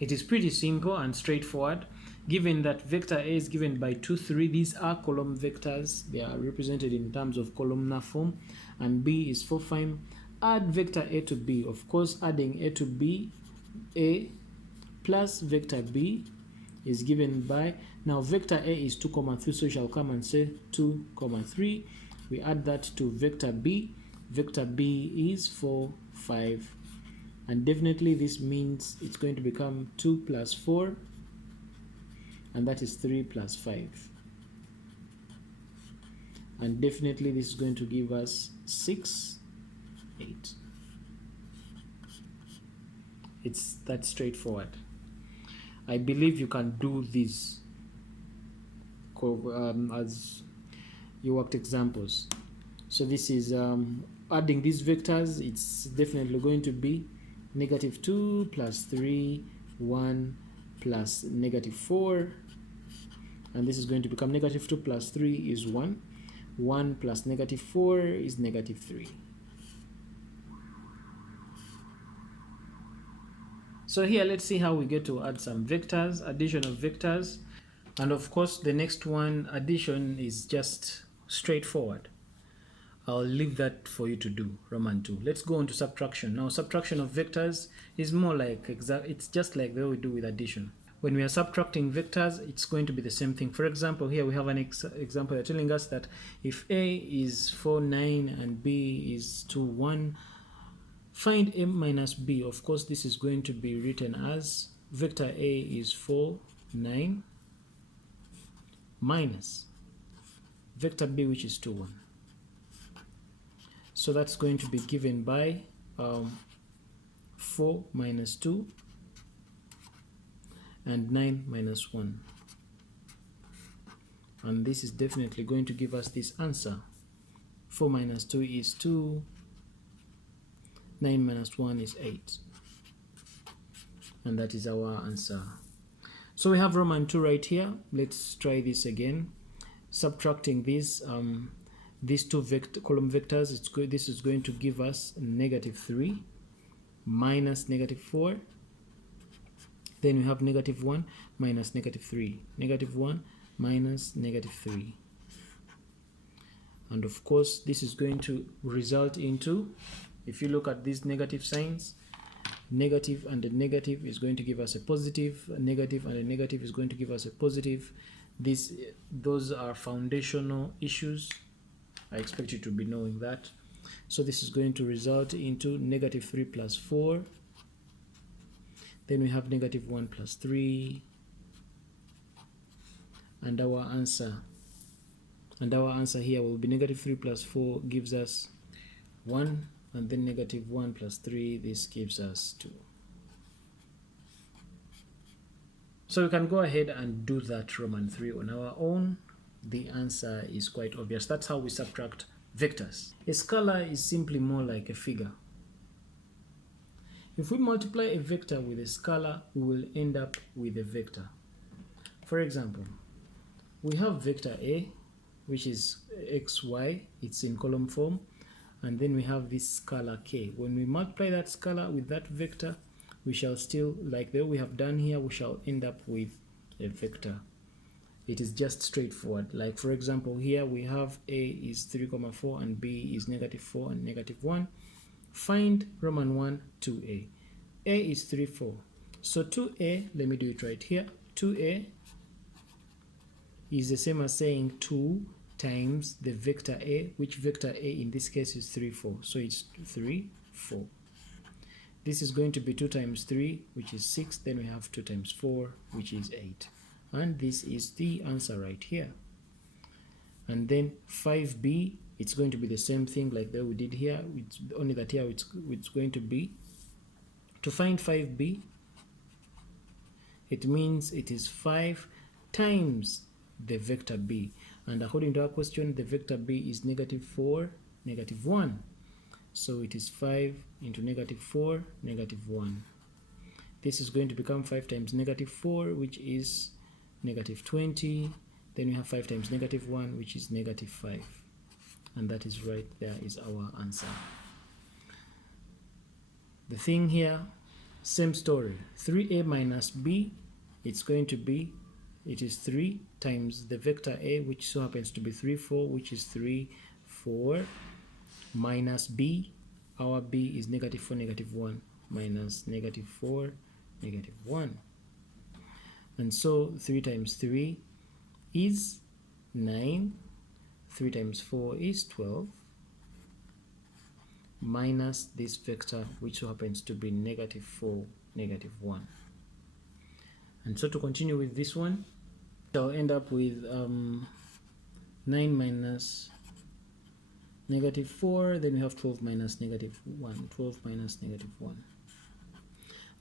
It is pretty simple and straightforward. Given that vector A is given by 2, 3, these are column vectors. They are represented in terms of columnar form, and B is 4, 5. Add vector A to B. Of course, adding A to B, A plus vector B is given by, now vector A is 2, 3, so we shall come and say 2, 3. We add that to vector B. Vector B is 4, 5. And definitely this means it's going to become 2 plus 4, and that is 3 plus 5. And definitely this is going to give us 6, 8. It's that straightforward. I believe you can do this as you worked examples. So this is adding these vectors. It's definitely going to be -2 plus 3, 1 plus -4, and this is going to become -2 plus 3 is 1, 1 plus -4 is -3. So here, let's see how we get to add some vectors, addition of vectors. And of course, the next one, addition, is just straightforward. I'll leave that for you to do, Roman 2. Let's go on to subtraction. Now, subtraction of vectors is more like, it's just like the way we do with addition. When we are subtracting vectors, it's going to be the same thing. For example, here we have an example. They're telling us that if A is 4, 9, and B is 2, 1, find A minus B. Of course, this is going to be written as vector A is 4, 9, minus vector B, which is 2, 1. So that's going to be given by 4 minus 2 and 9 minus 1. And this is definitely going to give us this answer. 4 minus 2 is 2. 9 minus 1 is 8. And that is our answer. So we have Roman 2 right here. Let's try this again. Subtracting these two column vectors, this is going to give us -3 minus -4. Then we have -1 minus -3. -1 minus -3. And of course, this is going to result into, if you look at these negative signs, negative and a negative is going to give us a positive, a negative and a negative is going to give us a positive. Those are foundational issues. I expect you to be knowing that. So this is going to result into -3 plus 4. Then we have -1 plus 3. And our answer here will be -3 plus 4 gives us 1. And then -1 plus 3, this gives us 2. So we can go ahead and do that Roman 3 on our own. The answer is quite obvious. That's how we subtract vectors. A scalar is simply more like a figure. If we multiply a vector with a scalar, we will end up with a vector. For example, we have vector A, which is xy, it's in column form, and then we have this scalar k. When we multiply that scalar with that vector, we shall still, like the way we have done here, we shall end up with a vector. It is just straightforward. Like for example, here we have A is 3, 4 and B is -4 and -1. Find Roman 1, 2A. A is 3, 4. So 2A, let me do it right here. 2A is the same as saying 2 times the vector A, which vector A in this case is 3, 4. So it's 3, 4. This is going to be 2 times 3, which is 6. Then we have 2 times 4, which is 8. And this is the answer right here. And then 5B, it's going to be the same thing like that we did here. It's only that here it's going to be, to find 5B, it means it is 5 times the vector B. And according to our question, the vector B is -4, -1. So it is 5 into -4, -1. This is going to become 5 times -4, which is -20. Then we have 5 times -1, which is -5. And that is right there is our answer. The thing here Same story, 3a minus b, it's going to be, it is 3 times the vector a, which so happens to be 3, 4, which is 3, 4, minus b, our b is negative 4, negative 1, minus negative 4, negative 1. And so 3 times 3 is 9, 3 times 4 is 12, minus this vector, which happens to be negative 4, negative 1. And so to continue with this one, I'll end up with 9 minus negative 4, then we have 12 minus negative 1, 12 minus negative 1.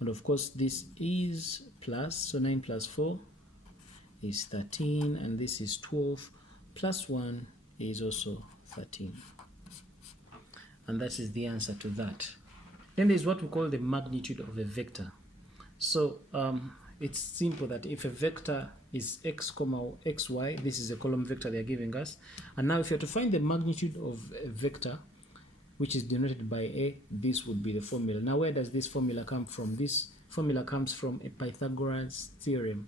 And of course this is plus, so 9 plus 4 is 13, and this is 12 plus 1 is also 13. And that is the answer to that. Then there's what we call the magnitude of a vector. So it's simple that if a vector is x, xy, this is a column vector they're giving us. And now if you're to find the magnitude of a vector, which is denoted by a, this would be the formula. Now where does this formula come from? This formula comes from a Pythagoras theorem.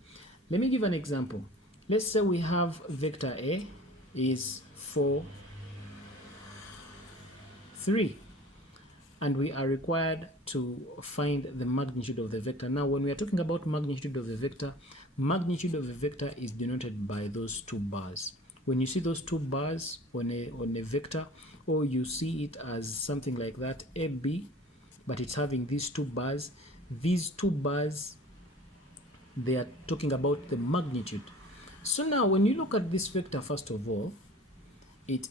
Let me give an example. Let's say we have vector a is 4, 3, and we are required to find the magnitude of the vector. Now when we are talking about magnitude of the vector is denoted by those two bars. When you see those two bars on a vector, or you see it as something like that, AB, but it's having these two bars, they are talking about the magnitude. So now when you look at this vector, first of all, it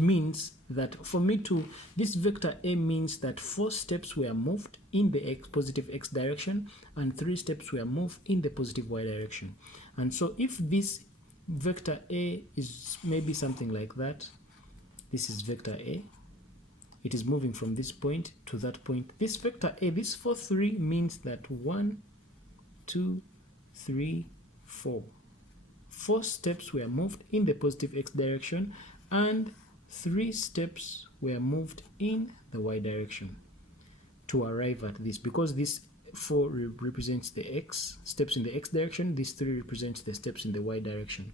means that for me to, this vector A means that 4 steps were moved in the positive x direction and 3 steps were moved in the positive y direction. And so if this vector A is maybe something like that, this is vector A, it is moving from this point to that point. This vector A, this 4, 3 means that 1, 2, 3, 4. 4 steps were moved in the positive x direction and 3 steps were moved in the y direction to arrive at this. Because this 4 represents the x steps in the x direction, this 3 represents the steps in the y direction.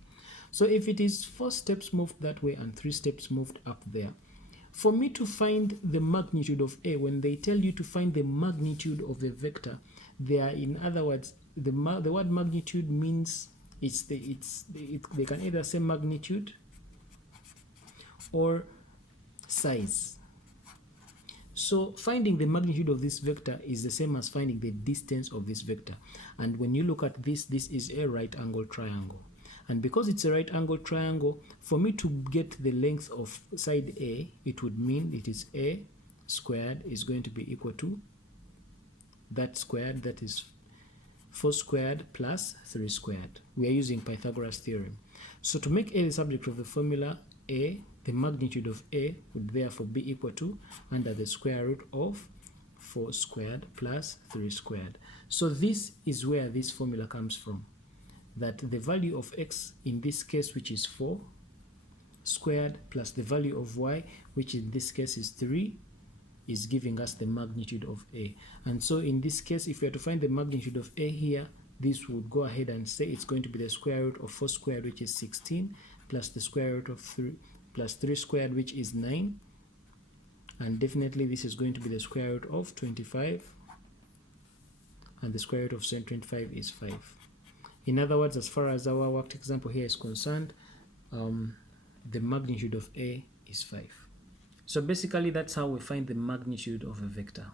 So if it is 4 steps moved that way and 3 steps moved up there, for me to find the magnitude of A, when they tell you to find the magnitude of the vector, they are, in other words, the word magnitude means they can either say magnitude or size. So finding the magnitude of this vector is the same as finding the distance of this vector. And when you look at this, this is a right angle triangle. And because it's a right angle triangle, for me to get the length of side A, it would mean it is A squared is going to be equal to that squared, that is 4 squared plus 3 squared. We are using Pythagoras theorem. So to make A the subject of the formula, A, the magnitude of A would therefore be equal to under the square root of 4 squared plus 3 squared. So this is where this formula comes from, that the value of x in this case, which is 4 squared, plus the value of y, which in this case is 3, is giving us the magnitude of A. And so in this case, if we are to find the magnitude of A here, this would go ahead and say it's going to be the square root of 4 squared, which is 16, plus the square root of 3 plus 3 squared, which is 9, and definitely this is going to be the square root of 25, and the square root of 25 is 5. In other words, as far as our worked example here is concerned, the magnitude of A is 5. So basically that's how we find the magnitude of a vector.